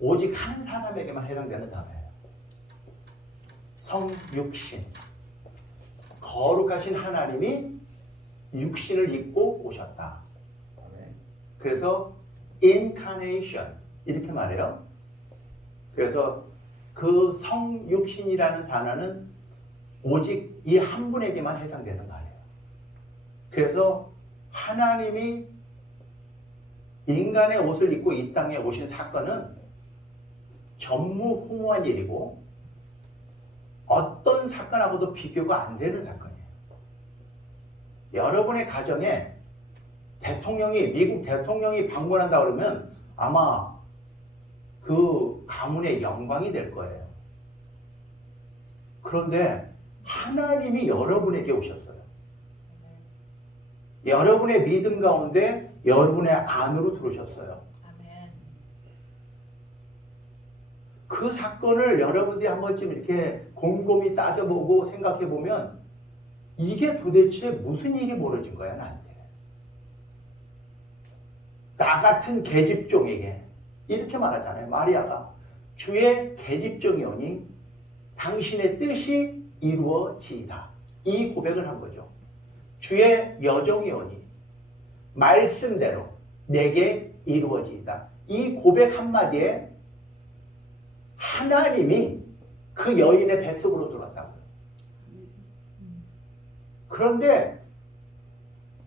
오직 한 사람에게만 해당되는 단어예요. 성육신. 거룩하신 하나님이 육신을 입고 오셨다. 그래서 incarnation 이렇게 말해요. 그래서 그 성육신이라는 단어는 오직 이 한 분에게만 해당되는 말이에요. 그래서 하나님이 인간의 옷을 입고 이 땅에 오신 사건은 전무후무한 일이고 어떤 사건하고도 비교가 안 되는 사건이에요. 여러분의 가정에 미국 대통령이 방문한다 그러면 아마 그 가문의 영광이 될 거예요. 그런데 하나님이 여러분에게 오셨어요. 여러분의 믿음 가운데 여러분의 안으로 들어오셨어요. 그 사건을 여러분들이 한 번쯤 이렇게 곰곰이 따져보고 생각해보면 이게 도대체 무슨 일이 벌어진 거야 나한테. 나 같은 계집종에게 이렇게 말하잖아요. 마리아가 주의 계집종이오니 당신의 뜻이 이루어지이다. 이 고백을 한 거죠. 주의 여종이오니 말씀대로 내게 이루어지이다. 이 고백 한마디에 하나님이 그 여인의 뱃속으로 들어왔다고요. 그런데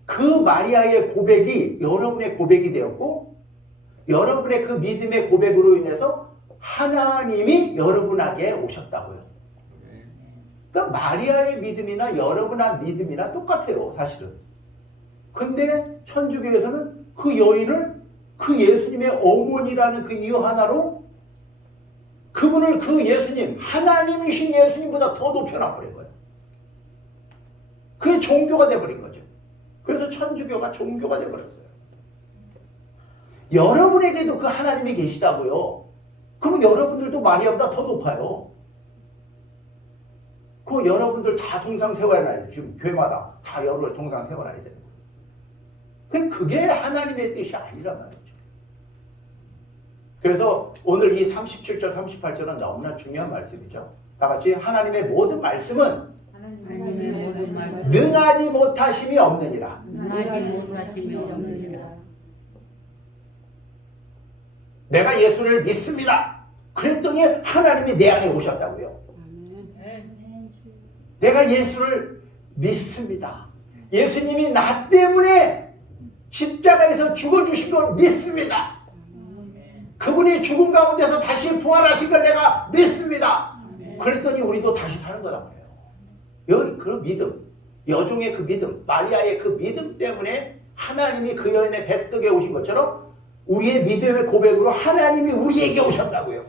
그 마리아의 고백이 여러분의 고백이 되었고 여러분의 그 믿음의 고백으로 인해서 하나님이 여러분에게 오셨다고요. 그러니까 마리아의 믿음이나 여러분의 믿음이나 똑같아요, 사실은. 근데 천주교에서는 그 여인을 그 예수님의 어머니라는 그 이유 하나로 그분을 그 예수님, 하나님이신 예수님보다 더 높여놔버린 거예요. 그게 종교가 돼버린 거죠. 그래서 천주교가 종교가 돼버렸어요. 여러분에게도 그 하나님이 계시다고요. 그러면 여러분들도 마리아보다 더 높아요. 그 여러분들 다 동상 세워놔야 돼요. 지금 교회마다 다 여러 동상 세워놔야 되는 거예요. 그게 하나님의 뜻이 아니란 말이죠. 그래서 오늘 이 37절, 38절은 너무나 중요한 말씀이죠. 다 같이 하나님의 모든 말씀은 능하지 못하심이 없느니라. 내가 예수를 믿습니다. 그랬더니 하나님이 내 안에 오셨다고요. 내가 예수를 믿습니다. 예수님이 나 때문에 십자가에서 죽어주신 걸 믿습니다. 그분이 죽음 가운데서 다시 부활하신 걸 내가 믿습니다. 그랬더니 우리도 다시 사는 거란 말이에요. 여기 그 믿음, 여종의 그 믿음, 마리아의 그 믿음 때문에 하나님이 그 여인의 뱃속에 오신 것처럼 우리의 믿음의 고백으로 하나님이 우리에게 오셨다고요.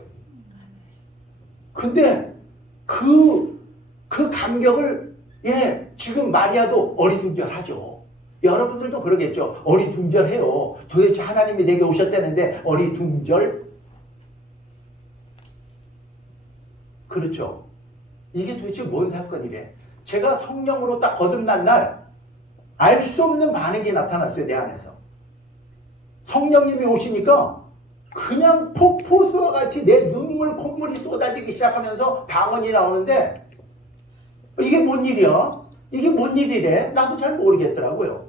근데 그 감격을 지금 마리아도 어리둥절하죠. 여러분들도 그러겠죠. 어리둥절해요. 도대체 하나님이 내게 오셨다는데 어리둥절? 그렇죠. 이게 도대체 뭔 사건이래. 제가 성령으로 딱 거듭난 날 알 수 없는 반응이 나타났어요. 내 안에서. 성령님이 오시니까 그냥 폭포수와 같이 내 눈물 콧물이 쏟아지기 시작하면서 방언이 나오는데 이게 뭔 일이야? 이게 뭔 일이래? 나도 잘 모르겠더라고요.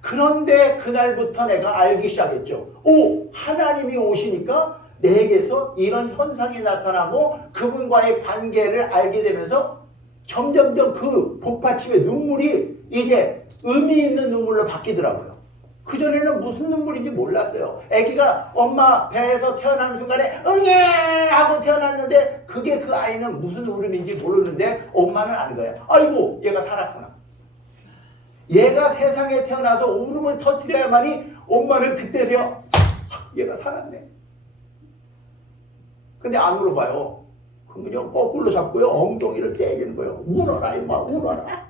그런데 그날부터 내가 알기 시작했죠. 하나님이 오시니까 내게서 이런 현상이 나타나고 그분과의 관계를 알게 되면서 점점점 그 복받침의 눈물이 이제 의미 있는 눈물로 바뀌더라고요. 그전에는 무슨 눈물인지 몰랐어요. 아기가 엄마 배에서 태어나는 순간에 응애 하고 태어났는데 그게 그 아이는 무슨 울음인지 모르는데 엄마는 아는 거예요. 아이고 얘가 살았구나. 얘가 세상에 태어나서 울음을 터뜨려야만이 엄마는 그때서야 얘가 살았네. 근데 안 울어봐요. 그냥 거꾸로 잡고요. 엉덩이를 때리는 거예요. 울어라 임마 울어라.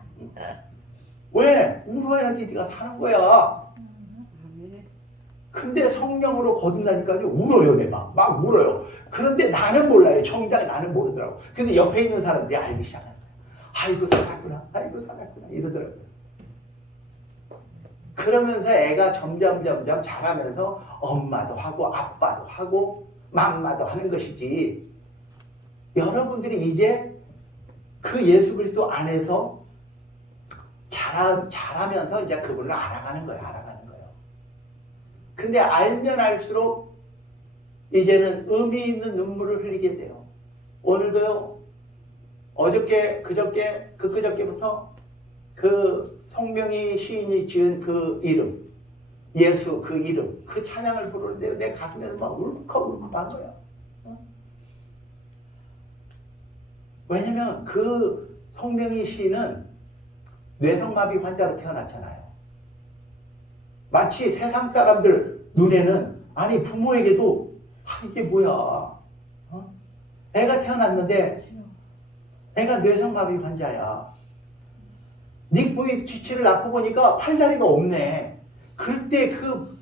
왜? 울어야지 네가 사는 거야. 근데 성령으로 거듭나니까요 울어요. 내가 막 울어요. 그런데 나는 몰라요. 정작 나는 모르더라고. 근데 옆에 있는 사람들이 알기 시작하는 거예요. 아이고 살았구나. 아이고 살았구나 이러더라고요. 그러면서 애가 점점 자라면서 엄마도 하고 아빠도 하고 맘마도 하는 것이지. 여러분들이 이제 그 예수 그리스도 안에서 자라면서 이제 그분을 알아가는 거예요. 근데 알면 알수록 이제는 의미 있는 눈물을 흘리게 돼요. 오늘도요, 어저께, 그저께부터 그 성명이 시인이 지은 그 이름, 예수 그 이름, 그 찬양을 부르는데 내 가슴에서 막 울컥울컥한 거야. 왜냐면 그 성명이 시인은 뇌성마비 환자로 태어났잖아요. 마치 세상 사람들 눈에는, 아니 부모에게도 이게 뭐야, 애가 태어났는데 애가 뇌성마비 환자야. 닉 부이치치를 낳고 보니까 팔다리가 없네. 그때 그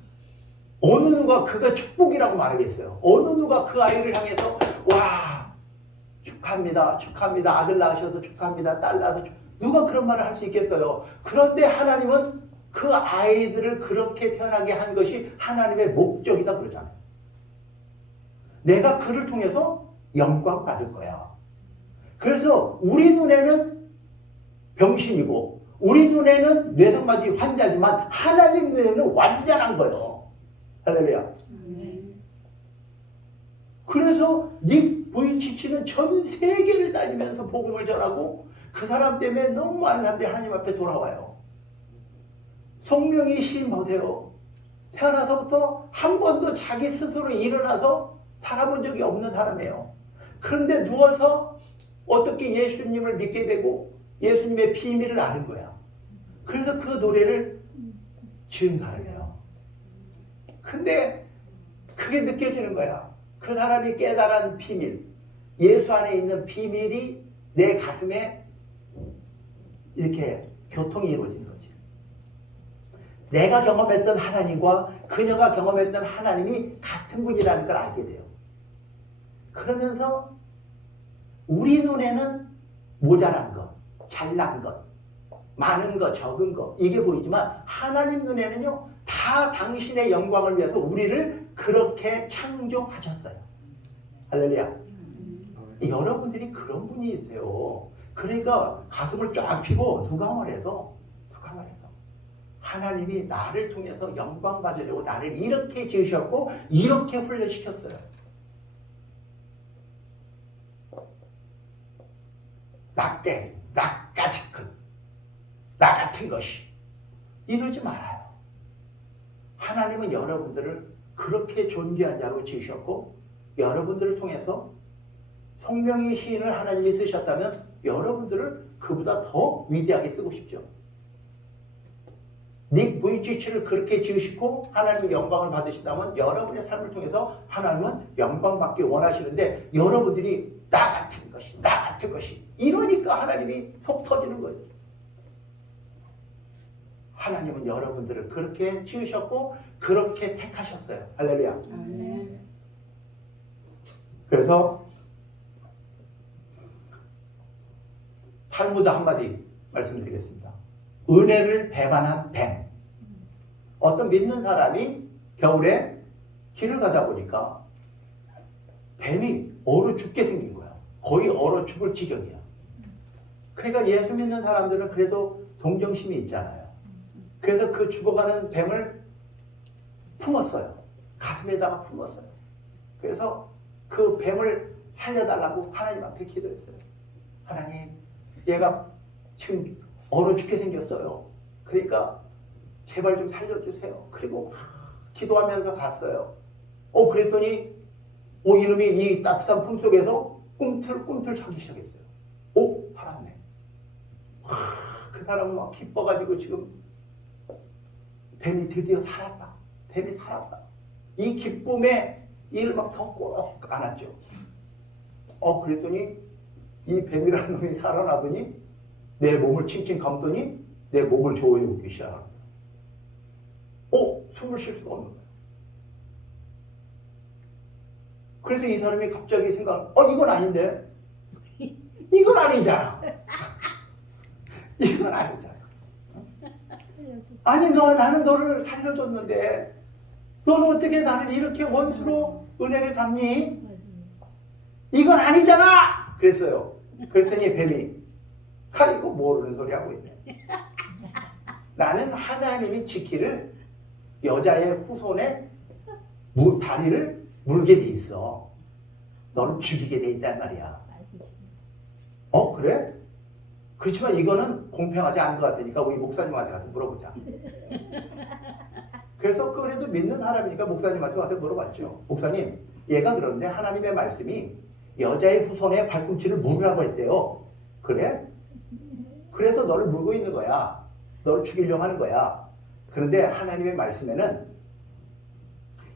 어느 누가 그가 축복이라고 말하겠어요. 어느 누가 그 아이를 향해서 와 축하합니다 아들 낳으셔서 축하합니다, 딸 낳아서 누가 그런 말을 할 수 있겠어요. 그런데 하나님은 그 아이들을 그렇게 태어나게 한 것이 하나님의 목적이다 그러잖아요. 내가 그를 통해서 영광 받을 거야. 그래서 우리 눈에는 병신이고 우리 눈에는 뇌성마비 환자지만 하나님 눈에는 완전한 거예요. 할렐루야. 그래서 닉 부이치치는 전 세계를 다니면서 복음을 전하고 그 사람 때문에 너무 많은 사람들이 하나님 앞에 돌아와요. 성명이 시인 보세요. 태어나서부터 한 번도 자기 스스로 일어나서 살아본 적이 없는 사람이에요. 그런데 누워서 어떻게 예수님을 믿게 되고 예수님의 비밀을 아는 거야. 그래서 그 노래를 지은 사람이에요. 근데 그게 느껴지는 거야. 그 사람이 깨달은 비밀, 예수 안에 있는 비밀이 내 가슴에 이렇게 교통이 이루어지는 거지. 내가 경험했던 하나님과 그녀가 경험했던 하나님이 같은 분이라는 걸 알게 돼요. 그러면서 우리 눈에는 모자란 것, 잘난 것, 많은 것, 적은 것 이게 보이지만 하나님 눈에는요 다 당신의 영광을 위해서 우리를 그렇게 창조하셨어요. 할렐루야. 여러분들이 그런 분이세요. 그러니까 가슴을 쫙 펴고 누가 말해도 하나님이 나를 통해서 영광 받으려고 나를 이렇게 지으셨고 이렇게 훈련시켰어요. 나까지 큰, 나 같은 것이 이러지 말아요. 하나님은 여러분들을 그렇게 존귀한 자로 지으셨고 여러분들을 통해서 성명의 시인을 하나님이 쓰셨다면 여러분들을 그보다 더 위대하게 쓰고 싶죠. 닉 부이치치를 그렇게 지으시고 하나님의 영광을 받으신다면 여러분의 삶을 통해서 하나님은 영광 받기 원하시는데 여러분들이 나 같은 것이 이러니까 하나님이 속 터지는 거예요. 하나님은 여러분들을 그렇게 지으셨고 그렇게 택하셨어요. 할렐루야. 아멘. 그래서 탈무드 한마디 말씀드리겠습니다. 은혜를 배반한 뱀. 어떤 믿는 사람이 겨울에 길을 가다 보니까 뱀이 얼어 죽게 생긴 거야. 거의 얼어 죽을 지경이야. 그러니까 예수 믿는 사람들은 그래도 동정심이 있잖아요. 그래서 그 죽어가는 뱀을 품었어요. 가슴에다가 품었어요. 그래서 그 뱀을 살려달라고 하나님 앞에 기도했어요. 하나님, 얘가 지금 얼어 죽게 생겼어요. 그러니까 제발 좀 살려주세요. 그리고 기도하면서 갔어요. 그랬더니 이놈이 이 따뜻한 품 속에서 꿈틀꿈틀 자기 시작했어요. 살았네. 그 사람은 막 기뻐가지고 지금 뱀이 드디어 살았다. 뱀이 살았다. 이 기쁨에 이를 막 더 꼭 안았죠. 그랬더니 이 뱀이라는 놈이 살아나더니 내 몸을 칭칭 감더니 내 목을 조여오기 시작합니다. 숨을 쉴 수가 없는 거예요. 그래서 이 사람이 갑자기 이건 아닌데? 이건 아니잖아. 이건 아니잖아. 살려줘. 아니 나는 너를 살려줬는데 너는 어떻게 나를 이렇게 원수로 은혜를 갚니? 맞아요. 이건 아니잖아! 그랬어요. 그랬더니 뱀이 이거 모르는 소리 하고 있네. 나는 하나님이 지키를 여자의 후손의 다리를 물게 돼 있어. 너를 죽이게 돼 있단 말이야. 그래? 그렇지만 이거는 공평하지 않은 것 같으니까 우리 목사님한테 가서 물어보자. 그래서 그래도 믿는 사람이니까 목사님한테 가서 물어봤죠. 목사님, 얘가 그런데 하나님의 말씀이 여자의 후손의 발꿈치를 물으라고 했대요. 그래? 그래서 너를 물고 있는 거야. 너를 죽이려고 하는 거야. 그런데 하나님의 말씀에는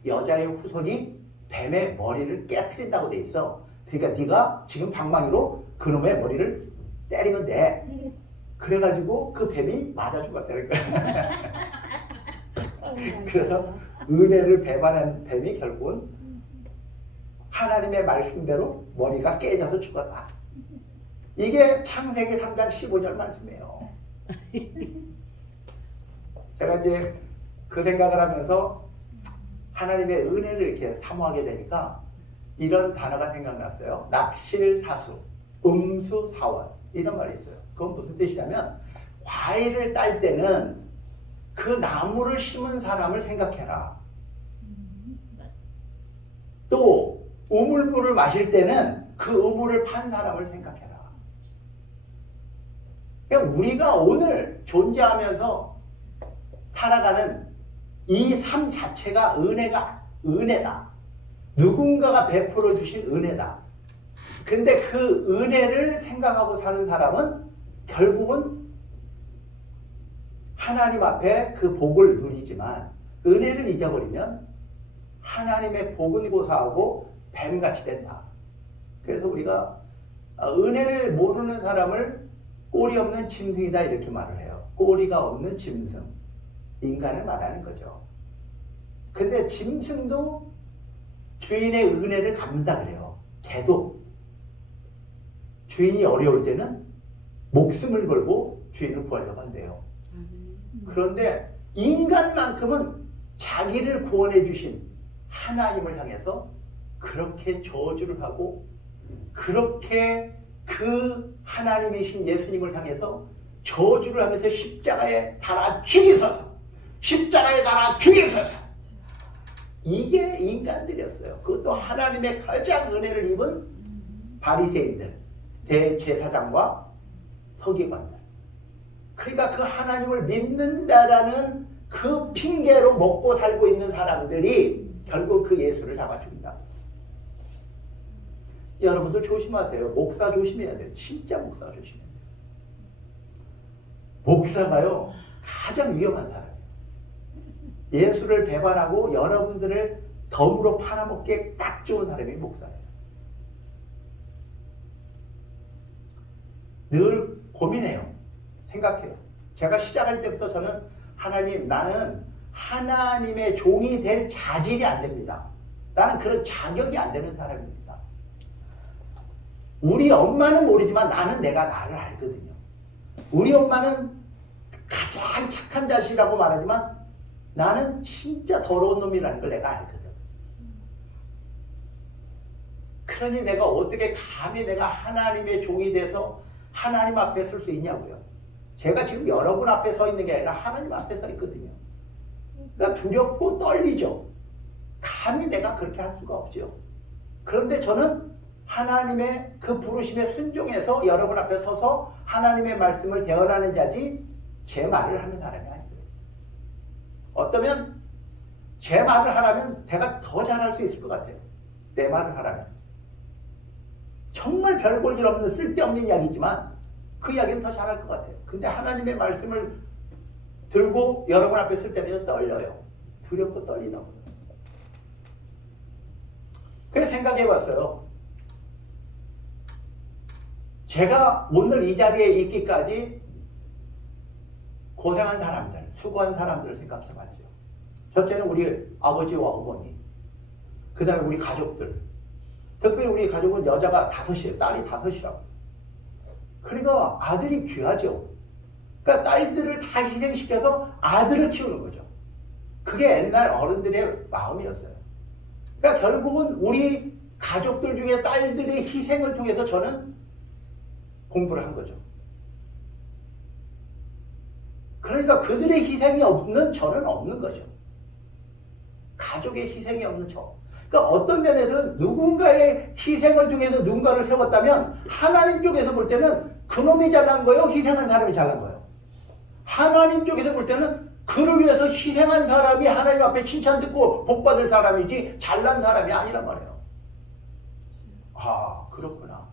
여자의 후손이 뱀의 머리를 깨트린다고 돼 있어. 그러니까 네가 지금 방망이로 그놈의 머리를 때리면 돼. 그래가지고 그 뱀이 맞아 죽었다는 거야. 그래서 은혜를 배반한 뱀이 결국은 하나님의 말씀대로 머리가 깨져서 죽었다. 이게 창세기 3장 15절 말씀이에요. 제가 이제 그 생각을 하면서 하나님의 은혜를 이렇게 사모하게 되니까 이런 단어가 생각났어요. 납실사수, 음수사원 이런 말이 있어요. 그건 무슨 뜻이냐면 과일을 딸 때는 그 나무를 심은 사람을 생각해라. 또 우물물을 마실 때는 그 우물을 판 사람을 생각해라. 그러니까 우리가 오늘 존재하면서 살아가는 이 삶 자체가 은혜다. 누군가가 베풀어 주신 은혜다. 근데 그 은혜를 생각하고 사는 사람은 결국은 하나님 앞에 그 복을 누리지만 은혜를 잊어버리면 하나님의 복은 고사하고 뱀같이 된다. 그래서 우리가 은혜를 모르는 사람을 꼬리 없는 짐승이다 이렇게 말을 해요. 꼬리가 없는 짐승. 인간을 말하는 거죠. 근데 짐승도 주인의 은혜를 갚는다 그래요. 개도 주인이 어려울 때는 목숨을 걸고 주인을 구하려고 한대요. 그런데 인간만큼은 자기를 구원해 주신 하나님을 향해서 그렇게 저주를 하고 그렇게 그 하나님이신 예수님을 향해서 저주를 하면서 십자가에 달아 죽이소서, 십자가에 달아 죽이소서. 이게 인간들이었어요. 그것도 하나님의 가장 은혜를 입은 바리새인들, 대제사장과 서기관들. 그러니까 그 하나님을 믿는다라는 그 핑계로 먹고 살고 있는 사람들이 결국 그 예수를 잡아 죽인다. 여러분들 조심하세요. 목사 조심해야 돼요. 진짜 목사 조심해야 돼요. 목사가요 가장 위험한 사람이에요. 예수를 배반하고 여러분들을 덤으로 팔아먹기에 딱 좋은 사람이 목사예요. 늘 고민해요. 생각해요. 제가 시작할 때부터 저는 하나님, 나는 하나님의 종이 될 자질이 안 됩니다. 나는 그런 자격이 안 되는 사람입니다. 우리 엄마는 모르지만 나는 내가 나를 알거든요. 우리 엄마는 가장 착한 자식이라고 말하지만 나는 진짜 더러운 놈이라는 걸 내가 알거든. 그러니 내가 어떻게 감히 내가 하나님의 종이 돼서 하나님 앞에 설 수 있냐고요. 제가 지금 여러분 앞에 서 있는 게 아니라 하나님 앞에 서 있거든요. 그러니까 두렵고 떨리죠. 감히 내가 그렇게 할 수가 없죠. 그런데 저는 하나님의 그 부르심에 순종해서 여러분 앞에 서서 하나님의 말씀을 대언하는 자지 제 말을 하는 사람이 아니거든요. 어쩌면 제 말을 하라면 내가 더 잘할 수 있을 것 같아요. 내 말을 하라면. 정말 별 볼 일 없는 쓸데없는 이야기지만 그 이야기는 더 잘할 것 같아요. 근데 하나님의 말씀을 들고 여러분 앞에 쓸 때는 떨려요. 두렵고 떨리다고요. 그래서 생각해 봤어요. 제가 오늘 이 자리에 있기까지 고생한 사람들, 수고한 사람들을 생각해 봤죠. 첫째는 우리 아버지와 어머니, 그 다음에 우리 가족들. 특별히 우리 가족은 여자가 5이에요. 딸이 5이라고. 그러니까 아들이 귀하죠. 그러니까 딸들을 다 희생시켜서 아들을 키우는 거죠. 그게 옛날 어른들의 마음이었어요. 그러니까 결국은 우리 가족들 중에 딸들의 희생을 통해서 저는 공부를 한 거죠. 그러니까 그들의 희생이 없는 저는 없는 거죠. 가족의 희생이 없는 저. 그러니까 어떤 면에서는 누군가의 희생을 통해서 누군가를 세웠다면 하나님 쪽에서 볼 때는 그놈이 잘난 거예요? 희생한 사람이 잘난 거예요? 하나님 쪽에서 볼 때는 그를 위해서 희생한 사람이 하나님 앞에 칭찬 듣고 복받을 사람이지 잘난 사람이 아니란 말이에요. 아, 그렇구나.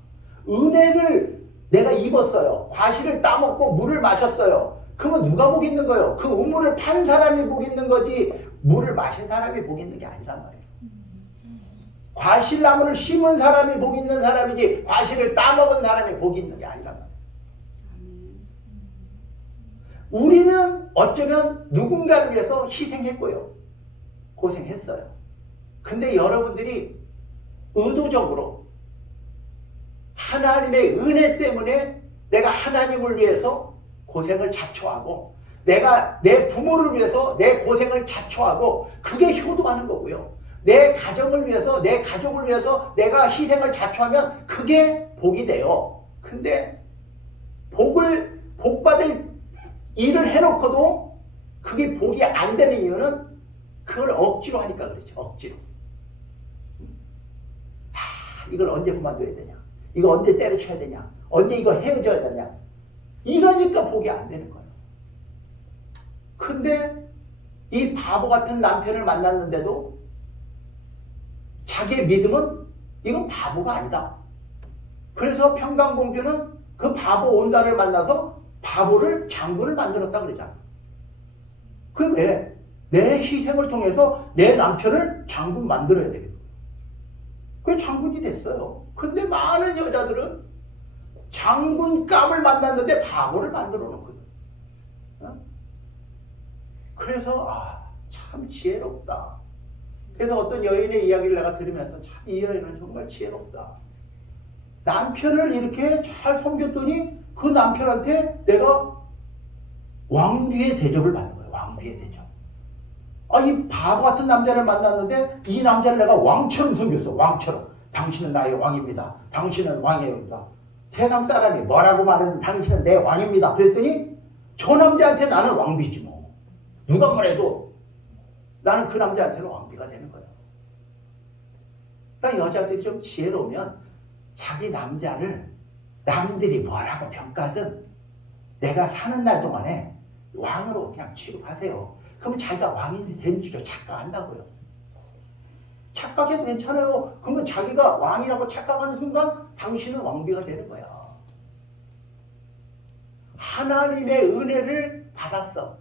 은혜를 내가 입었어요. 과실을 따먹고 물을 마셨어요. 그러면 누가 복 있는 거예요? 그 우물을 판 사람이 복 있는 거지 물을 마신 사람이 복 있는 게 아니란 말이에요. 과실나무를 심은 사람이 복 있는 사람이지 과실을 따먹은 사람이 복 있는 게 아니란 말이에요. 우리는 어쩌면 누군가를 위해서 희생했고요. 고생했어요. 근데 여러분들이 의도적으로 하나님의 은혜 때문에 내가 하나님을 위해서 고생을 자초하고 내가 내 부모를 위해서 내 고생을 자초하고 그게 효도하는 거고요. 내 가정을 위해서 내 가족을 위해서 내가 희생을 자초하면 그게 복이 돼요. 근데 복 받을 일을 해놓고도 그게 복이 안 되는 이유는 그걸 억지로 하니까 그렇죠. 억지로. 이걸 언제 그만둬야 되냐? 이거 언제 때려쳐야 되냐? 언제 이거 헤어져야 되냐? 이러니까 복이 안 되는 거예요. 근데 이 바보 같은 남편을 만났는데도 자기의 믿음은 이건 바보가 아니다. 그래서 평강공주는 그 바보 온다를 만나서 바보를 장군을 만들었다 그러잖아. 그게 왜? 내 희생을 통해서 내 남편을 장군 만들어야 되겠다. 그게 장군이 됐어요. 근데 많은 여자들은 장군감을 만났는데 바보를 만들어 놓거든. 그래서 참 지혜롭다. 그래서 어떤 여인의 이야기를 내가 들으면서 참 이 여인은 정말 지혜롭다. 남편을 이렇게 잘 섬겼더니 그 남편한테 내가 왕비의 대접을 받는 거예요. 왕비의 대접. 이 바보 같은 남자를 만났는데 이 남자를 내가 왕처럼 섬겼어. 왕처럼. 당신은 나의 왕입니다. 당신은 왕입니다. 세상 사람이 뭐라고 말하든 당신은 내 왕입니다. 그랬더니 저 남자한테 나는 왕비지 뭐. 누가 뭐래도 나는 그 남자한테는 왕비가 되는 거예요. 그러니까 여자들이 좀 지혜로우면 자기 남자를 남들이 뭐라고 평가하든 내가 사는 날 동안에 왕으로 그냥 취급하세요. 그러면 자기가 왕이 된 줄을 착각한다고요. 착각해도 괜찮아요. 그러면 자기가 왕이라고 착각하는 순간 당신은 왕비가 되는 거야. 하나님의 은혜를 받았어.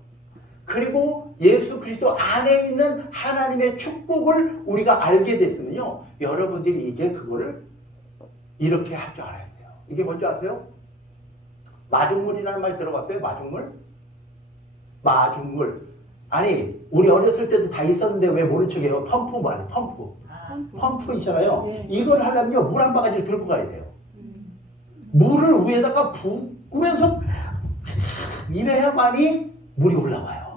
그리고 예수 그리스도 안에 있는 하나님의 축복을 우리가 알게 됐으면요. 여러분들이 이제 그거를 이렇게 할 줄 알아야 돼요. 이게 뭔지 아세요? 마중물이라는 말 들어봤어요? 마중물? 마중물. 아니 우리 어렸을 때도 다 있었는데 왜 모른 척해요? 펌프 말이에요. 펌프 있잖아요. 네. 이걸 하려면요 물 한 바가지를 들고 가야 돼요. 물을 위에다가 붓으면서 이래야만이 물이 올라와요.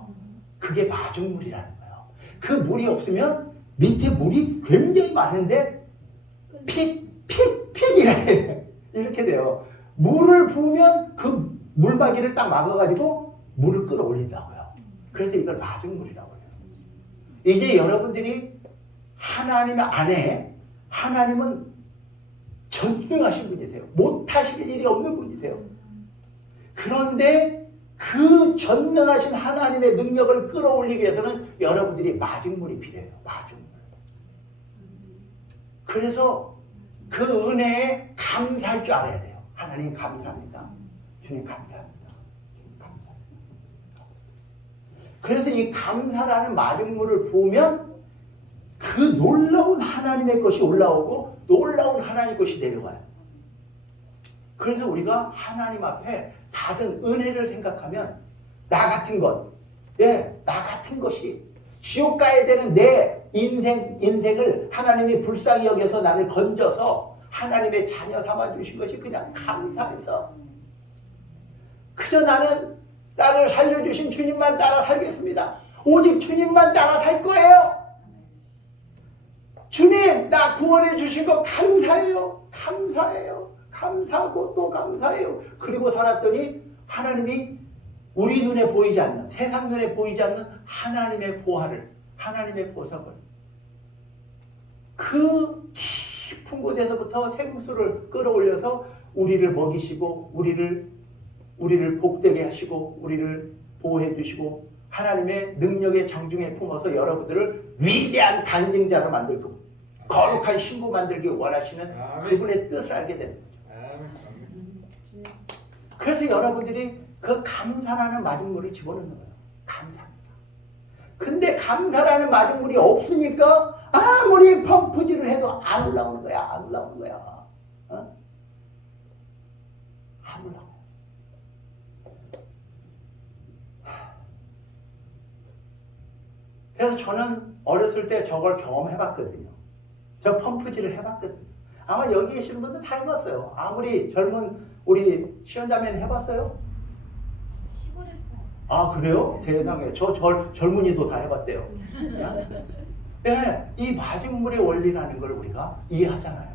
그게 마중물이라는 거예요. 그 물이 없으면 밑에 물이 굉장히 많은데 픽 이렇게 돼요. 물을 부으면 그 물막이를 딱 막아가지고 물을 끌어올린다고요. 그래서 이걸 마중물이라고 해요. 이제 여러분들이 하나님 안에 하나님은 전능하신 분이세요. 못하실 일이 없는 분이세요. 그런데 그 전능하신 하나님의 능력을 끌어올리기 위해서는 여러분들이 마중물이 필요해요. 마중물. 그래서 그 은혜에 감사할 줄 알아야 돼요. 하나님 감사합니다. 주님 감사합니다. 감사합니다. 그래서 이 감사라는 마중물을 부으면 그 놀라운 하나님의 것이 올라오고 놀라운 하나님의 것이 내려가요. 그래서 우리가 하나님 앞에 받은 은혜를 생각하면 나 같은 것, 나 같은 것이 지옥 가야 되는 내 인생을 하나님이 불쌍히 여겨서 나를 건져서 하나님의 자녀 삼아 주신 것이 그냥 감사해서 그저 나는 나를 살려주신 주님만 따라 살겠습니다. 오직 주님만 따라 살 거예요. 주님, 나 구원해 주신 거 감사해요. 감사해요. 감사하고 또 감사해요. 그리고 살았더니 하나님이 우리 눈에 보이지 않는, 세상 눈에 보이지 않는 하나님의 보화를, 하나님의 보석을 그 깊은 곳에서부터 생수를 끌어올려서 우리를 먹이시고 우리를 복되게 하시고 우리를 보호해 주시고 하나님의 능력의 장중에 품어서 여러분들을 위대한 간증자로 만들고 거룩한 신부 만들기 원하시는 그분의 뜻을 알게 되는 거죠. 그래서 여러분들이 그 감사라는 마중물을 집어넣는 거예요. 감사합니다. 근데 감사라는 마중물이 없으니까 아무리 펌프질을 해도 안 올라오는 거야. 안 올라오는 거야. 어? 안 올라오는 거야. 그래서 저는 어렸을 때 저걸 경험해봤거든요. 저 펌프질을 해봤거든요. 아마 여기 계시는 분들 다 해봤어요. 아무리 젊은 우리 시연자매는 해봤어요? 시골에서 아 그래요? 세상에 저 젊은이도 다 해봤대요. 네, 이 마중물의 원리라는 걸 우리가 이해하잖아요.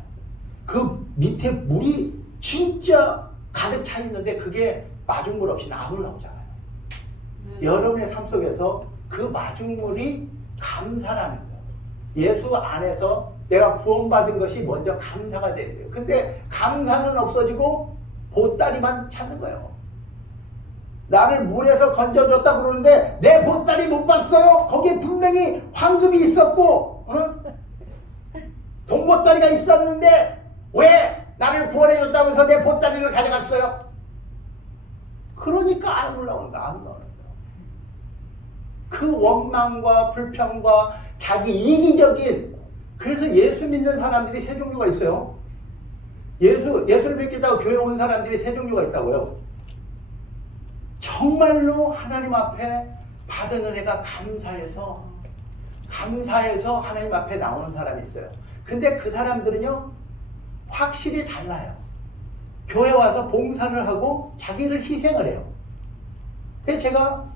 그 밑에 물이 진짜 가득 차 있는데 그게 마중물 없이는 안 올라오잖아요. 여러분의 삶 속에서 그 마중물이 감사라는 거예요. 예수 안에서 내가 구원받은 것이 먼저 감사가 돼야 돼요. 근데 감사는 없어지고 보따리만 찾는 거예요. 나를 물에서 건져줬다 그러는데 내 보따리 못 봤어요? 거기에 분명히 황금이 있었고 돈보따리가 있었는데 왜 나를 구원해줬다면서 내 보따리를 가져갔어요? 그러니까 안 올라오는 거야. 안 올라오는 거야. 그 원망과 불평과 자기 이기적인, 그래서 예수 믿는 사람들이 세 종류가 있어요. 예수를 믿겠다고 교회 오는 사람들이 세 종류가 있다고요. 정말로 하나님 앞에 받은 은혜가 감사해서 하나님 앞에 나오는 사람이 있어요. 근데 그 사람들은요 확실히 달라요. 교회 와서 봉사를 하고 자기를 희생을 해요. 그래서 제가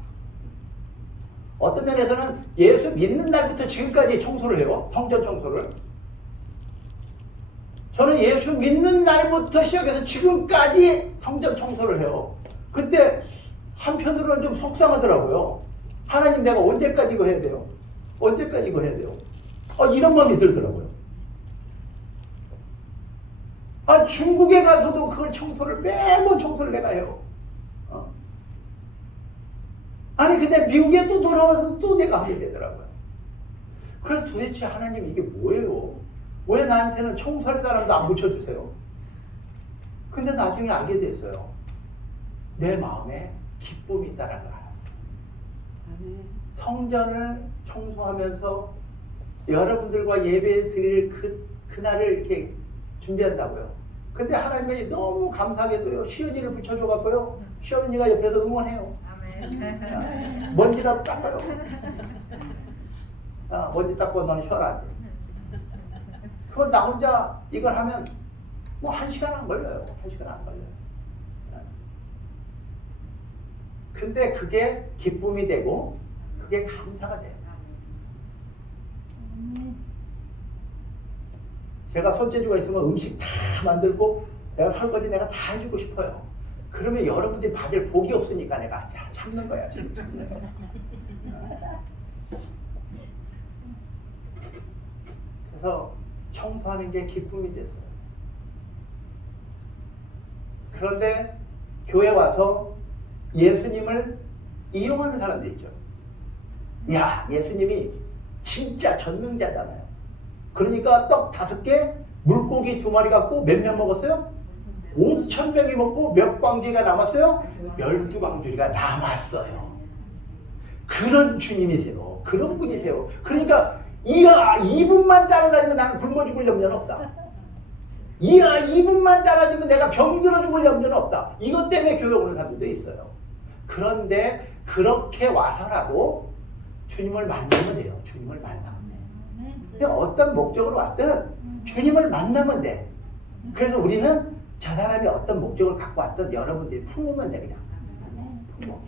어떤 면에서는 예수 믿는 날부터 지금까지 청소를 해요. 성전 청소를. 저는 예수 믿는 날부터 시작해서 지금까지 성전 청소를 해요. 근데 한편으로는 좀 속상하더라고요. 하나님 내가 언제까지 이거 해야 돼요? 언제까지 이거 해야 돼요? 이런 마음이 들더라고요. 중국에 가서도 그걸 매번 청소를 내가 해요. 아니 근데 미국에 또 돌아와서 또 내가 하게 되더라고요. 그래서 도대체 하나님 이게 뭐예요? 왜 나한테는 청소할 사람도 안 붙여주세요? 근데 나중에 알게 됐어요. 내 마음에 기쁨이 있다는 걸 알았어요. 성전을 청소하면서 여러분들과 예배 드릴 그날을 이렇게 준비한다고요. 근데 하나님이 너무 감사하게도요, 시은이를 붙여줘갖고요, 시은이가 옆에서 응원해요. 먼지라도 닦아요. 먼지 닦고 너는 쉬어라. 그럼 나 혼자 이걸 하면 뭐 1시간 안 걸려요. 1시간 안 걸려요. 근데 그게 기쁨이 되고 그게 감사가 돼요. 제가 손재주가 있으면 음식 다 만들고 내가 설거지 내가 다 해주고 싶어요. 그러면 여러분들이 받을 복이 없으니까 내가 참는 거야. 지금. 그래서 청소하는 게 기쁨이 됐어요. 그런데 교회 와서 예수님을 이용하는 사람도 있죠. 야, 예수님이 진짜 전능자잖아요. 그러니까 떡 5개, 물고기 2마리 갖고 몇 명 먹었어요? 5,000명이 먹고 몇 광주리가 남았어요? 12광주리가 남았어요. 그런 주님이세요. 그런 분이세요. 그러니까 이분만 따라다니면 나는 굶어 죽을 염려는 없다. 이분만 따라다니면 내가 병들어 죽을 염려는 없다. 이것 때문에 교회 오는 사람들도 있어요. 그런데 그렇게 와서라도 주님을 만나면 돼요. 주님을 만나면 돼요. 그러니까 어떤 목적으로 왔든 주님을 만나면 돼. 그래서 우리는 저 사람이 어떤 목적을 갖고 왔든 여러분들이 품으면 돼. 그냥 품어.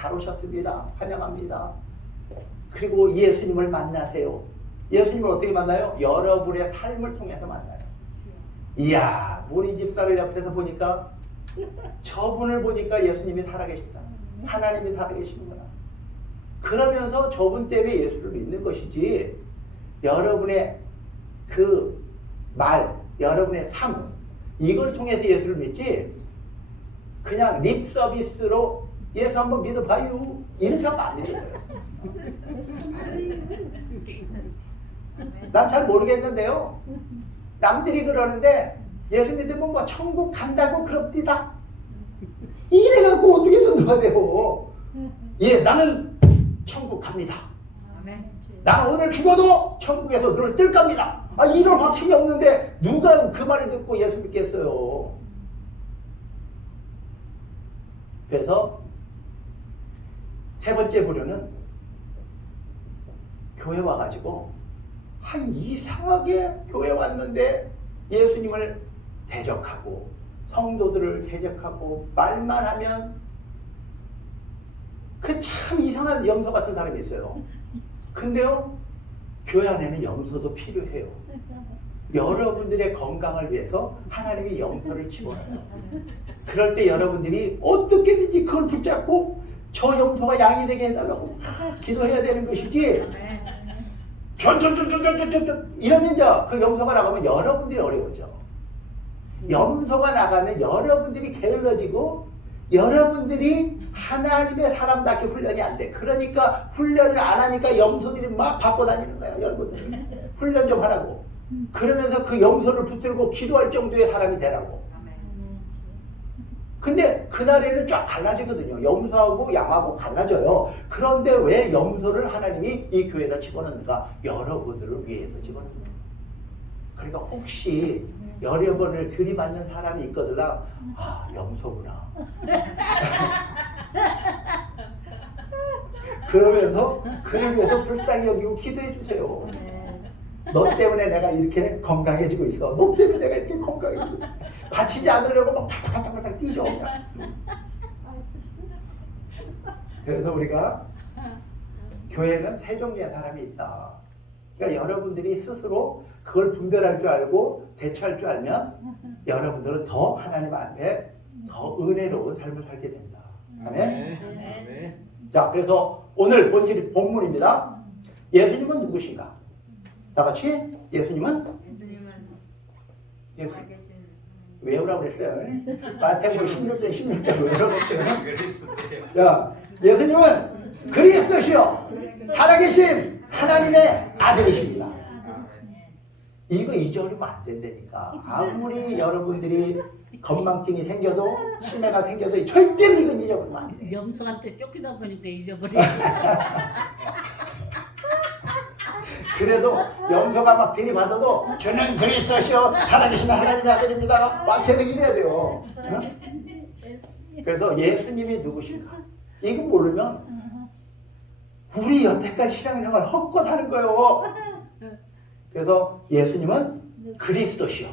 잘 오셨습니다. 환영합니다. 그리고 예수님을 만나세요. 예수님을 어떻게 만나요? 여러분의 삶을 통해서 만나요. 이야, 우리 집사를 옆에서 보니까 저분을 보니까 예수님이 살아계시다. 하나님이 살아계시는구나. 그러면서 저분 때문에 예수를 믿는 것이지, 여러분의 그 말, 여러분의 삶, 이걸 통해서 예수를 믿지, 그냥 립 서비스로 예수 한번 믿어봐요, 이렇게 하면 안 되는 거예요. 난 잘 모르겠는데요, 남들이 그러는데 예수 믿으면 뭐 천국 간다고 그럽디다, 이래갖고 어떻게 전도가 돼요? 예, 나는 천국 갑니다. 나는 오늘 죽어도 천국에서 눈을 뜰 겁니다. 아, 이런 확신이 없는데 누가 그 말을 듣고 예수 믿겠어요? 그래서 세 번째 부류는 교회 와가지고 이상하게 교회 왔는데 예수님을 대적하고 성도들을 대적하고 말만 하면 그 참 이상한 염소 같은 사람이 있어요. 근데요, 교회 안에는 염소도 필요해요. 여러분들의 건강을 위해서 하나님이 염소를 집어넣어요. 그럴 때 여러분들이 어떻게든지 그걸 붙잡고 저 염소가 양이 되게 해달라고 기도해야 되는 것이지, 이러면 이제 그 염소가 나가면 여러분들이 어려워져. 염소가 나가면 여러분들이 게을러지고 여러분들이 하나님의 사람답게 훈련이 안 돼. 그러니까 훈련을 안 하니까 염소들이 막 바꿔 다니는 거야. 여러분들 훈련 좀 하라고. 그러면서 그 염소를 붙들고 기도할 정도의 사람이 되라고. 근데 그날에는 쫙 갈라지거든요. 염소하고 양하고 갈라져요. 그런데 왜 염소를 하나님이 이 교회에다 집어넣는가? 여러분들을 위해서 집어넣습니다. 그러니까 혹시 여러분을 들이받는 사람이 있거들라, 아, 염소구나. 그러면서 그를 위해서 불쌍히 여기고 기도해 주세요. 너 때문에 내가 이렇게 건강해지고 있어. 너 때문에 내가 이렇게 건강해지고 있어. 다치지 않으려고 막 바닥바닥바닥 뛰죠. 그냥. 그래서 우리가 교회는 세 종류의 사람이 있다. 그러니까 여러분들이 스스로 그걸 분별할 줄 알고 대처할 줄 알면 여러분들은 더 하나님 앞에 더 은혜로운 삶을 살게 된다. 아멘. 자, 그래서 오늘 본문입니다. 예수님은 누구신가? 다 같이 예수님은 예수 외우라고 그랬어요. 마태복음 16장 16절 외우라고 그랬어요. 야, 예수님은 그리스도시요 살아계신 하나님의 아들이십니다. 이거 잊어버리면 안 된다니까. 아무리 여러분들이 건망증이 생겨도 치매가 생겨도 절대로 이건 잊어버리면 안 돼. 염소한테 쫓기다 보니까 잊어버려. 그래도 염소가 막 들이받아도 주는 그리스도시요 살아계신 하나님의 아들입니다. 막 계속 이래야 돼요. 응? 그래서 예수님이 누구신가? 이거 모르면 우리 여태까지 신앙생활 헛것 하는 거예요. 그래서 예수님은 그리스도시요.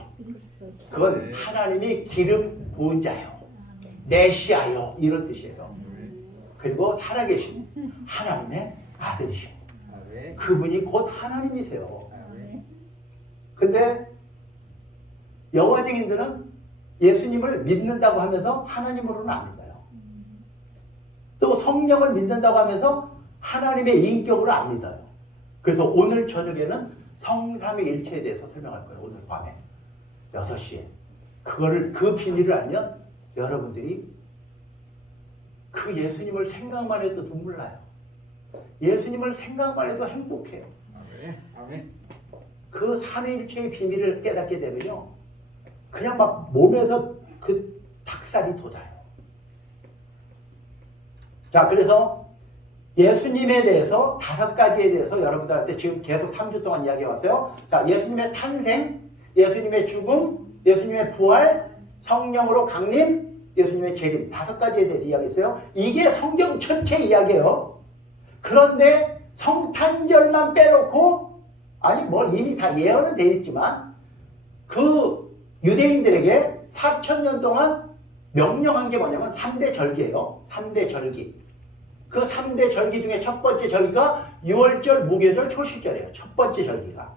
그건 하나님이 기름 부은 자요. 메시아요. 이런 뜻이에요. 그리고 살아계신 하나님의 아들이시오. 그분이 곧 하나님이세요. 근데 여호와 증인들은 예수님을 믿는다고 하면서 하나님으로는 안 믿어요. 또 성령을 믿는다고 하면서 하나님의 인격으로 안 믿어요. 그래서 오늘 저녁에는 성삼위일체에 대해서 설명할 거예요. 오늘 밤에 6시에. 그 비밀을 알면 여러분들이 그 예수님을 생각만 해도 눈물 나요. 예수님을 생각만 해도 행복해요. 아멘. 그 삼위일체의 비밀을 깨닫게 되면요, 그냥 막 몸에서 그 닭살이 돋아요. 자, 그래서 예수님에 대해서 5가지에 대해서 여러분들한테 지금 계속 3주 동안 이야기해왔어요. 자, 예수님의 탄생, 예수님의 죽음, 예수님의 부활, 성령으로 강림, 예수님의 재림, 5가지에 대해서 이야기했어요. 이게 성경 전체 이야기예요. 그런데 성탄절만 빼놓고, 아니 뭐 이미 다 예언은 돼 있지만 그 유대인들에게 4000년 동안 명령한 게 뭐냐면 3대 절기예요. 3대 절기. 그 3대 절기 중에 첫 번째 절기가 유월절, 무교절, 초실절이에요. 첫 번째 절기가.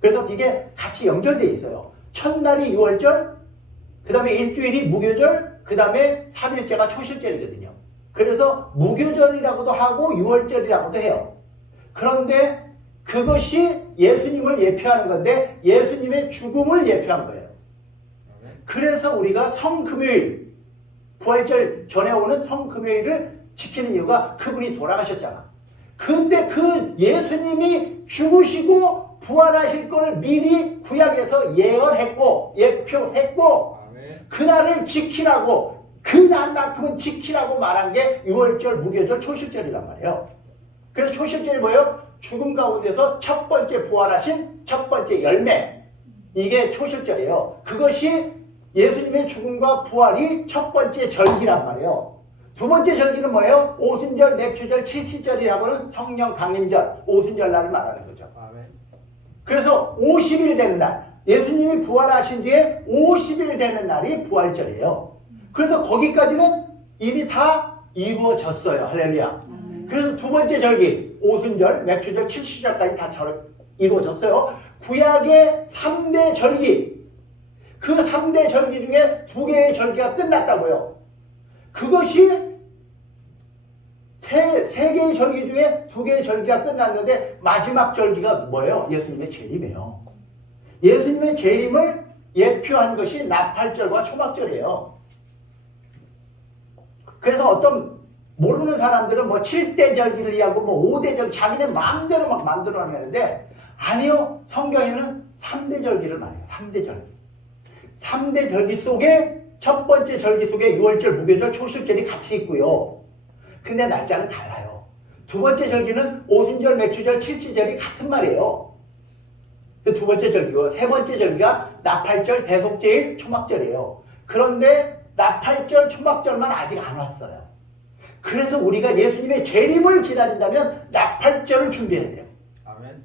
그래서 이게 같이 연결되어 있어요. 첫날이 유월절, 그 다음에 일주일이 무교절, 그 다음에 3일째가 초실절이거든요. 그래서 무교절이라고도 하고 유월절이라고도 해요. 그런데 그것이 예수님을 예표하는 건데 예수님의 죽음을 예표한 거예요. 그래서 우리가 성금요일, 부활절 전에 오는 성금요일을 지키는 이유가 그분이 돌아가셨잖아. 근데 그 예수님이 죽으시고 부활하실 걸 미리 구약에서 예언했고 예표했고 그날을 지키라고 그날만큼은 지키라고 말한 게 유월절, 무교절, 초실절이란 말이에요. 그래서 초실절이 뭐예요? 죽음 가운데서 첫 번째 부활하신 첫 번째 열매. 이게 초실절이에요. 그것이 예수님의 죽음과 부활이 첫 번째 절기란 말이에요. 두 번째 절기는 뭐예요? 오순절, 맥주절, 칠칠절이라고는 성령 강림절, 오순절 날을 말하는 거죠. 그래서 50일 되는 날, 예수님이 부활하신 뒤에 50일 되는 날이 부활절이에요. 그래서 거기까지는 이미 다 이루어졌어요. 할렐루야. 그래서 두 번째 절기, 오순절, 맥주절, 칠칠절까지 다 이루어졌어요. 구약의 3대 절기, 그 3대 절기 중에 2개의 절기가 끝났다고요. 그것이 3개의 절기 중에 2개의 절기가 끝났는데 마지막 절기가 뭐예요? 예수님의 재림이에요. 예수님의 재림을 예표한 것이 나팔절과 초막절이에요. 그래서 어떤 모르는 사람들은 뭐 7대 절기를 이해하고 뭐 5대 절기 자기네 마음대로 막 만들어내는데 아니요. 성경에는 3대 절기를 말해요. 3대 절기. 3대 절기 속에 첫 번째 절기 속에 유월절, 무교절, 초실절이 같이 있고요. 근데 날짜는 달라요. 두 번째 절기는 오순절, 맥주절, 칠칠절이 같은 말이에요. 그 두 번째 절기고 세 번째 절기가 나팔절, 대속제일, 초막절이에요. 그런데 나팔절, 초막절만 아직 안 왔어요. 그래서 우리가 예수님의 재림을 기다린다면 나팔절을 준비해야 돼요. 아멘.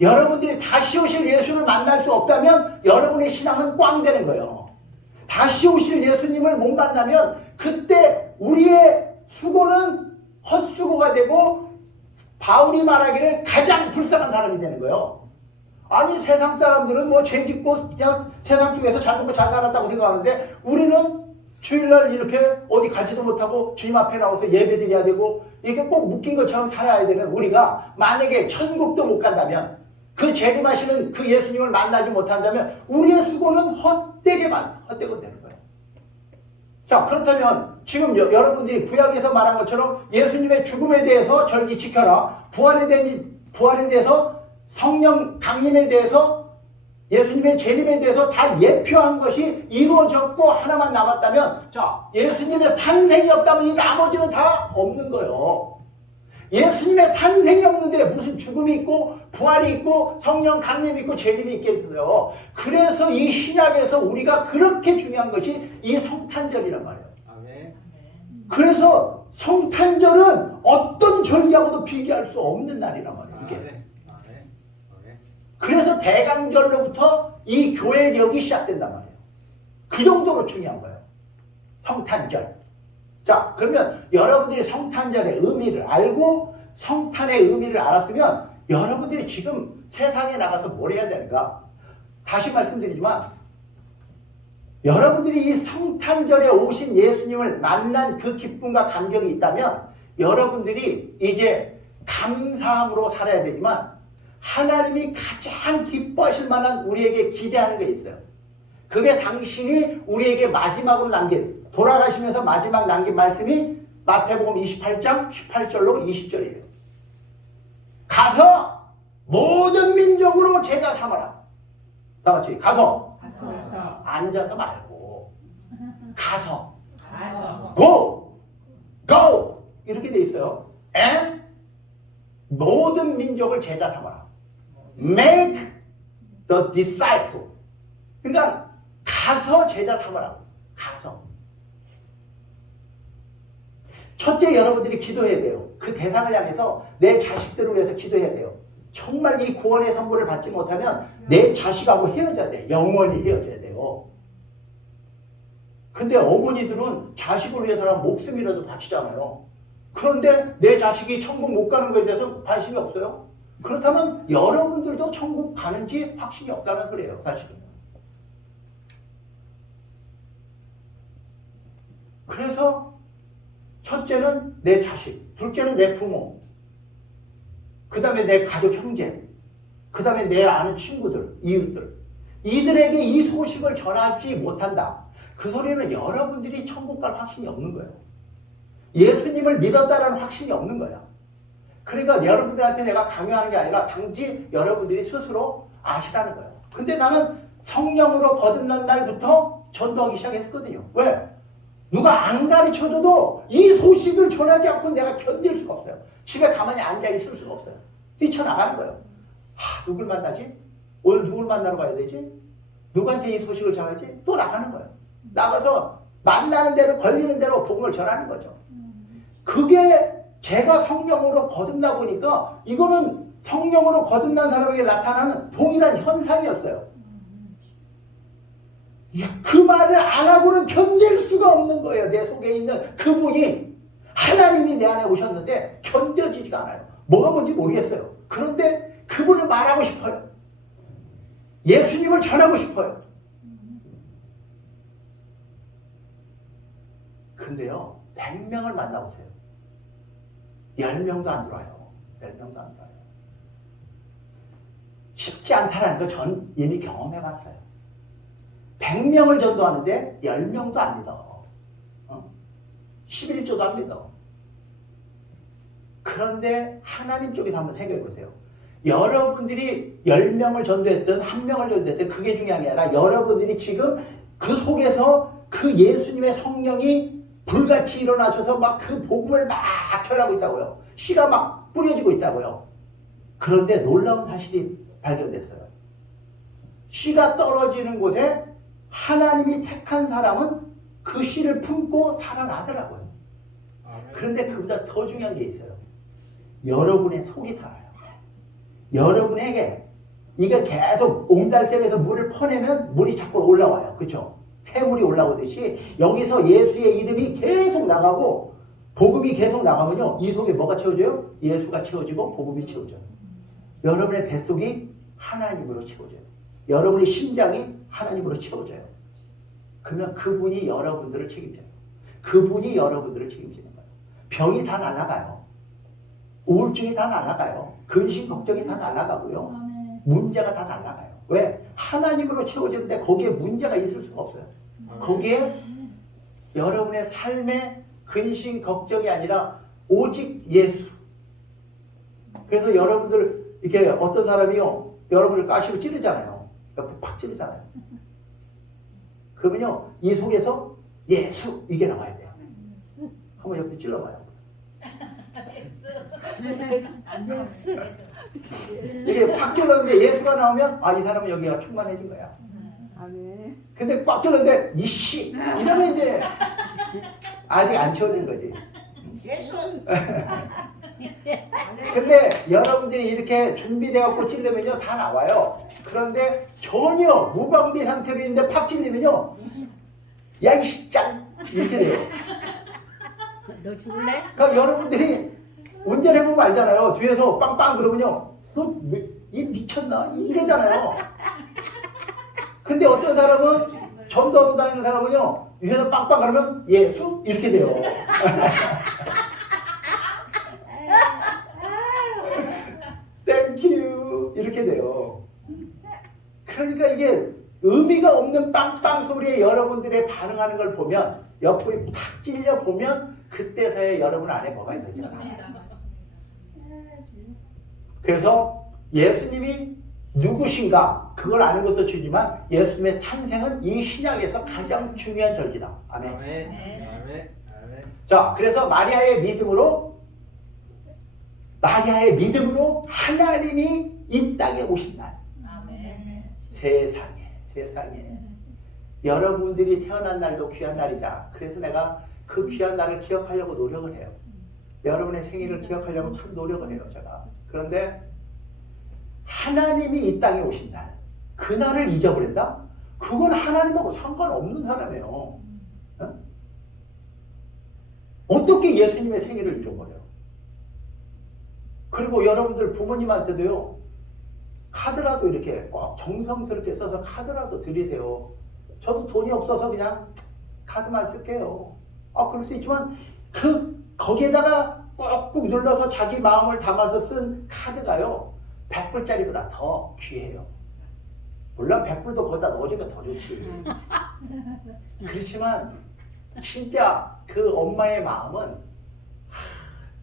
여러분들이 다시 오실 예수를 만날 수 없다면 여러분의 신앙은 꽝 되는 거예요. 다시 오실 예수님을 못 만나면 그때 우리의 수고는 헛수고가 되고 바울이 말하기를 가장 불쌍한 사람이 되는 거예요. 아니 세상 사람들은 뭐 죄 짓고 그냥 세상 속에서 잘 먹고 잘 살았다고 생각하는데 우리는 주일날 이렇게 어디 가지도 못하고 주님 앞에 나와서 예배드려야 되고 이게 꼭 묶인 것처럼 살아야 되는 우리가 만약에 천국도 못 간다면 그 재림하시는 그 예수님을 만나지 못한다면 우리의 수고는 헛되고 되는 거예요. 자, 그렇다면 지금 여러분들이 구약에서 말한 것처럼 예수님의 죽음에 대해서 절기 지켜라. 부활에 대해서 성령 강림에 대해서 예수님의 재림에 대해서 다 예표한 것이 이루어졌고 하나만 남았다면 자, 예수님의 탄생이 없다면 이 나머지는 다 없는 거예요. 예수님의 탄생이 없는데 무슨 죽음이 있고 부활이 있고 성령 강림이 있고 재림이 있겠어요. 그래서 이 신약에서 우리가 그렇게 중요한 것이 이 성탄절이란 말이에요. 아멘. 그래서 성탄절은 어떤 절기하고도 비교할 수 없는 날이란 말이에요. 이게. 아멘. 그래서 대강절로부터 이 교회력이 시작된단 말이에요. 그 정도로 중요한 거예요. 성탄절. 자, 그러면 여러분들이 성탄절의 의미를 알고 성탄의 의미를 알았으면 여러분들이 지금 세상에 나가서 뭘 해야 되는가? 다시 말씀드리지만 여러분들이 이 성탄절에 오신 예수님을 만난 그 기쁨과 감격이 있다면 여러분들이 이제 감사함으로 살아야 되지만 하나님이 가장 기뻐하실 만한 우리에게 기대하는 게 있어요. 그게 당신이 우리에게 마지막으로 남긴 돌아가시면서 마지막 남긴 말씀이 마태복음 28장 18절로 20절이에요. 가서 모든 민족으로 제자 삼아라. 다 같이 가서 앉아서 말고 가서 go 이렇게 돼 있어요. and 모든 민족을 제자 삼아라. make the disciple. 그러니까 가서 제자 삼아라. 가서. 첫째 여러분들이 기도해야 돼요. 그 대상을 향해서 내 자식들을 위해서 기도해야 돼요. 정말 이 구원의 선물을 받지 못하면 내 자식하고 헤어져야 돼요. 영원히 헤어져야 돼요. 근데 어머니들은 자식을 위해서라면 목숨이라도 바치잖아요. 그런데 내 자식이 천국 못 가는 거에 대해서 관심이 없어요? 그렇다면 여러분들도 천국 가는지 확신이 없다는 소리예요, 사실은. 그래서 첫째는 내 자식, 둘째는 내 부모, 그 다음에 내 가족 형제, 그 다음에 내 아는 친구들, 이웃들, 이들에게 이 소식을 전하지 못한다. 그 소리는 여러분들이 천국 갈 확신이 없는 거예요. 예수님을 믿었다라는 확신이 없는 거야. 그러니까 여러분들한테 내가 강요하는 게 아니라 단지 여러분들이 스스로 아시라는 거예요. 근데 나는 성령으로 거듭난 날부터 전도하기 시작했거든요. 왜? 누가 안 가르쳐줘도 이 소식을 전하지 않고 내가 견딜 수가 없어요. 집에 가만히 앉아 있을 수가 없어요. 뛰쳐나가는 거예요. 누굴 만나지? 오늘 누굴 만나러 가야 되지? 누구한테 이 소식을 전하지? 또 나가는 거예요. 나가서 만나는 대로 걸리는 대로 복음을 전하는 거죠. 그게 제가 성령으로 거듭나 보니까 이거는 성령으로 거듭난 사람에게 나타나는 동일한 현상이었어요. 그 말을 안 하고는 견딜 수가 없는 거예요. 내 속에 있는 그분이 하나님이 내 안에 오셨는데 견뎌지지가 않아요. 뭐가 뭔지 모르겠어요. 그런데 그분을 말하고 싶어요. 예수님을 전하고 싶어요. 근데요, 100명을 만나보세요. 10명도 안 들어와요. 10명도 안 들어와요. 쉽지 않다는 걸 전 이미 경험해봤어요. 100명을 전도하는데 10명도 안 믿어. 11조도 안 믿어. 그런데 하나님 쪽에서 한번 생각해보세요. 여러분들이 10명을 전도했든 1명을 전도했든 그게 중요한 게 아니라 여러분들이 지금 그 속에서 그 예수님의 성령이 불같이 일어나셔서 막 그 복음을 막 전하고 있다고요. 씨가 막 뿌려지고 있다고요. 그런데 놀라운 사실이 발견됐어요. 씨가 떨어지는 곳에 하나님이 택한 사람은 그 씨를 품고 살아나더라고요. 그런데 그보다 더 중요한 게 있어요. 여러분의 속이 살아요. 여러분에게 이게 계속 옹달샘에서 물을 퍼내면 물이 자꾸 올라와요. 그렇죠? 새물이 올라오듯이 여기서 예수의 이름이 계속 나가고 복음이 계속 나가면요. 이 속에 뭐가 채워져요? 예수가 채워지고 복음이 채워져요. 여러분의 뱃속이 하나님으로 채워져요. 여러분의 심장이 하나님으로 채워져요. 그러면 그분이 여러분들을 책임져요. 그분이 여러분들을 책임지는 거예요. 병이 다 날아가요. 우울증이 다 날아가요. 근심 걱정이 다 날아가고요. 문제가 다 날아가요. 왜? 하나님으로 채워지는데 거기에 문제가 있을 수가 없어요. 거기에 여러분의 삶의 근심 걱정이 아니라 오직 예수. 그래서 여러분들 이렇게 어떤 사람이요, 여러분을 가시로 찌르잖아요. 옆에 팍 찌르잖아요. 그러면요, 이 속에서 예수 이게 나와야 돼요. 한번 옆에 찔러봐요. 이게 팍 찔렀는데 예수가 나오면 이 사람은 여기가 충만해진 거야. 근데 꽉 찔렀는데 이씨 이러면 이제 아직 안 채워진 거지. 예수. 근데 여러분들이 이렇게 준비돼갖고 찔르면요 다 나와요. 그런데 전혀 무방비 상태로 있는데 팍 찔리면요, 야 이씨 짱 이렇게 돼요. 너 죽을래? 그러니까 여러분들이 운전해보면 알잖아요. 뒤에서 빵빵 그러면요, 너 이 미쳤나? 이러잖아요. 근데 어떤 사람은 전도하고 다니는 사람은요, 위에서 빵빵 그러면 예수? 이렇게 돼요. 땡큐 이렇게 돼요. 그러니까 이게 의미가 없는 빵빵 소리에 여러분들의 반응하는 걸 보면, 옆구리 팍 찔려 보면 그때서야 여러분 안에 뭐가 있는지 알아요. 그래서 예수님이 누구신가 그걸 아는 것도 중요하지만 예수님의 탄생은 이 신약에서 가장 중요한 절기다. 아멘. 아멘. 자, 그래서 마리아의 믿음으로 하나님이 이 땅에 오신 날. 세상에 여러분들이 태어난 날도 귀한 날이다. 그래서 내가 그 귀한 날을 기억하려고 노력을 해요. 여러분의 생일을 기억하려고 참 노력을 해요, 제가. 그런데 하나님이 이 땅에 오신 날, 그 날을 잊어버린다? 그건 하나님하고 상관없는 사람이에요. 어? 어떻게 예수님의 생일을 잃어버려요? 그리고 여러분들 부모님한테도요, 카드라도 이렇게 꼭 정성스럽게 써서 카드라도 드리세요. 저도 돈이 없어서 그냥 카드만 쓸게요. 그럴 수 있지만 거기에다가 꾹꾹 눌러서 자기 마음을 담아서 쓴 카드가요, 100불짜리보다 더 귀해요. 물론 100불도 거기다 넣어주면 더 좋지. 그렇지만 진짜 그 엄마의 마음은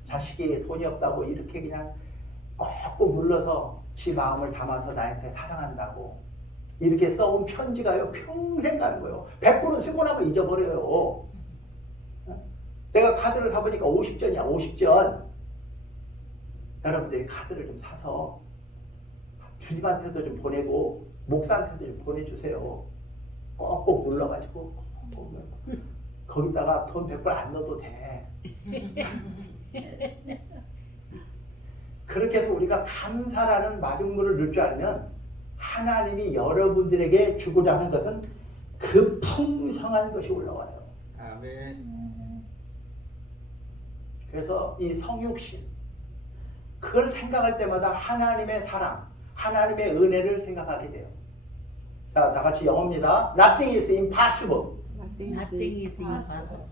자식이 돈이 없다고 이렇게 그냥 꾹꾹 눌러서 지 마음을 담아서 나한테 사랑한다고 이렇게 써온 편지가요, 평생 가는 거예요. 100불은 쓰고 나면 잊어버려요. 내가 카드를 사보니까 50전이야, 50전. 여러분들이 카드를 좀 사서 주님한테도 좀 보내고 목사한테도 좀 보내주세요. 꼭꼭 눌러가지고 꼭 눌러서. 거기다가 돈 100불 안 넣어도 돼. 그렇게 해서 우리가 감사라는 마중물을 넣을 줄 알면 하나님이 여러분들에게 주고자 하는 것은 그 풍성한 것이 올라와요. 아멘. 그래서 이 성육신, 그걸 생각할 때마다 하나님의 사랑, 하나님의 은혜를 생각하게 돼요. 자, 다 같이 영어입니다. Nothing is impossible. Nothing is impossible.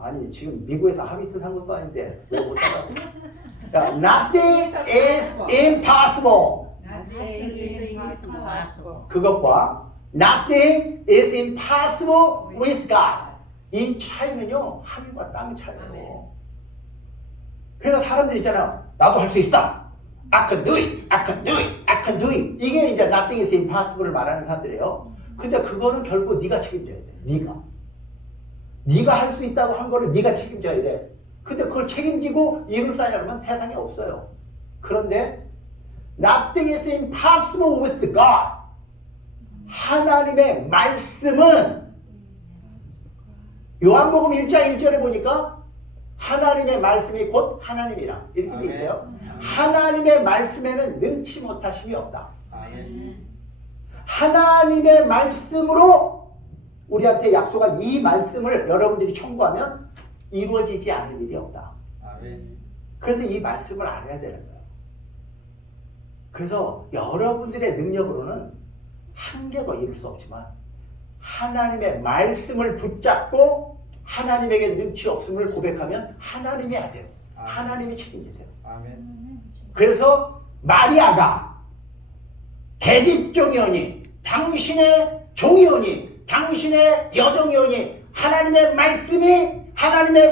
아니, 지금 미국에서 하루 이틀 산 것도 아닌데 왜 못 알아듣냐? 자, Nothing is impossible. Nothing is impossible. 그것과 Nothing is impossible with God. 이 차이는요, 하늘과 땅 차이예요. 그래서 사람들이 있잖아요. 나도 할 수 있다. I can do it. I can do it. I can do it. 이게 이제 Nothing is impossible을 말하는 사람들이에요. 근데 그거는 결국 네가 책임져야 돼. 네가 할 수 있다고 한 거를 네가 책임져야 돼. 근데 그걸 책임지고 이룰 수 있냐면 세상에 없어요. 그런데 Nothing is impossible with God. 하나님의 말씀은 요한복음 1장 1절에 보니까 하나님의 말씀이 곧 하나님이라 이렇게 돼 있어요. 하나님의 말씀에는 능치 못하심이 없다. 아멘. 하나님의 말씀으로 우리한테 약속한 이 말씀을 여러분들이 청구하면 이루어지지 않을 일이 없다. 아멘. 그래서 이 말씀을 알아야 되는 거예요. 그래서 여러분들의 능력으로는 한 개도 이룰 수 없지만 하나님의 말씀을 붙잡고 하나님에게 능치 없음을 고백하면 하나님이 하세요. 하나님이 책임지세요. 아멘. 그래서 마리아가 계집종이오니 당신의 종이오니 당신의 여종이오니 하나님의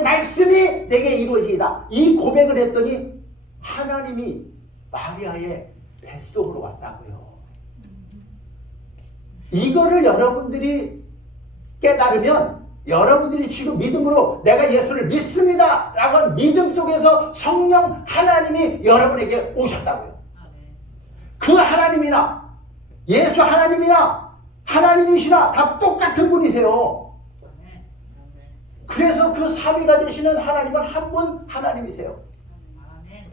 말씀이 내게 이루어지이다. 이 고백을 했더니 하나님이 마리아의 뱃속으로 왔다고요. 이거를 여러분들이 깨달으면 여러분들이 지금 믿음으로 내가 예수를 믿습니다 라고 하는 믿음 속에서 성령 하나님이 여러분에게 오셨다고요. 그 하나님이나 예수 하나님이나 하나님이시나 다 똑같은 분이세요. 그래서 그 삼위가 되시는 하나님은 한 분 하나님이세요.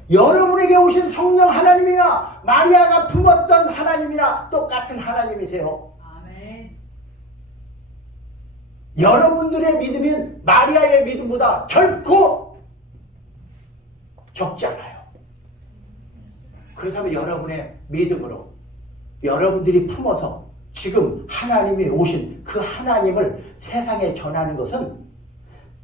여러분에게 오신 성령 하나님이나 마리아가 품었던 하나님이나 똑같은 하나님이세요. 여러분들의 믿음은 마리아의 믿음보다 결코 적지 않아요. 그렇다면 여러분의 믿음으로 여러분들이 품어서 지금 하나님이 오신 그 하나님을 세상에 전하는 것은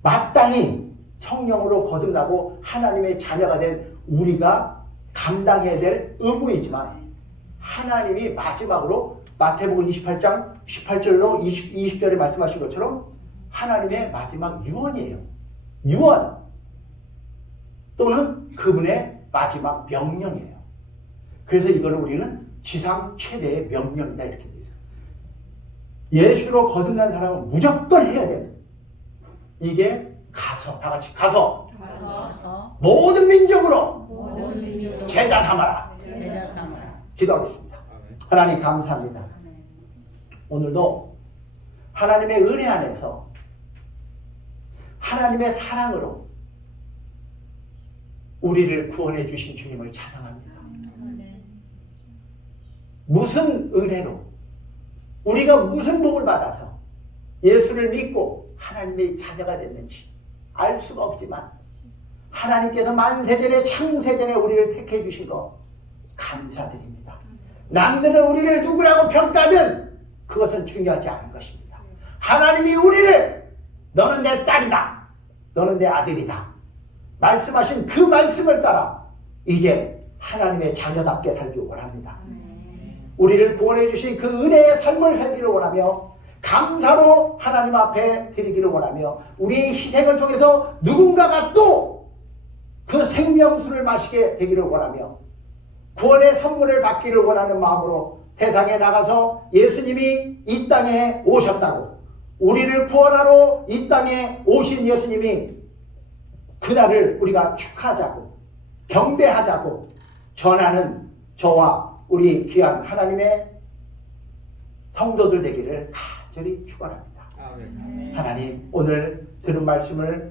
마땅히 성령으로 거듭나고 하나님의 자녀가 된 우리가 감당해야 될 의무이지만 하나님이 마지막으로 마태복음 28장 18절로 20절에 말씀하신 것처럼 하나님의 마지막 유언이에요. 유언 또는 그분의 마지막 명령이에요. 그래서 이거를 우리는 지상 최대의 명령이다 이렇게 되어 있어요. 예수로 거듭난 사람은 무조건 해야 돼요. 이게 가서 다 같이 가서 모든 민족으로 제자 삼아라. 기도하겠습니다. 하나님 감사합니다. 오늘도 하나님의 은혜 안에서 하나님의 사랑으로 우리를 구원해 주신 주님을 찬양합니다. 무슨 은혜로 우리가 무슨 복을 받아서 예수를 믿고 하나님의 자녀가 됐는지 알 수가 없지만 하나님께서 만세전에 창세전에 우리를 택해 주신 거 감사드립니다. 남들은 우리를 누구라고 평가하든 그것은 중요하지 않은 것입니다. 하나님이 우리를 너는 내 딸이다, 너는 내 아들이다 말씀하신 그 말씀을 따라 이제 하나님의 자녀답게 살기 원합니다. 우리를 구원해 주신 그 은혜의 삶을 살기를 원하며 감사로 하나님 앞에 드리기를 원하며 우리의 희생을 통해서 누군가가 또 그 생명수를 마시게 되기를 원하며 구원의 선물을 받기를 원하는 마음으로 세상에 나가서 예수님이 이 땅에 오셨다고, 우리를 구원하러 이 땅에 오신 예수님이 그날을 우리가 축하하자고 경배하자고 전하는 저와 우리 귀한 하나님의 성도들 되기를 간절히 축원합니다. 아멘. 하나님, 오늘 들은 말씀을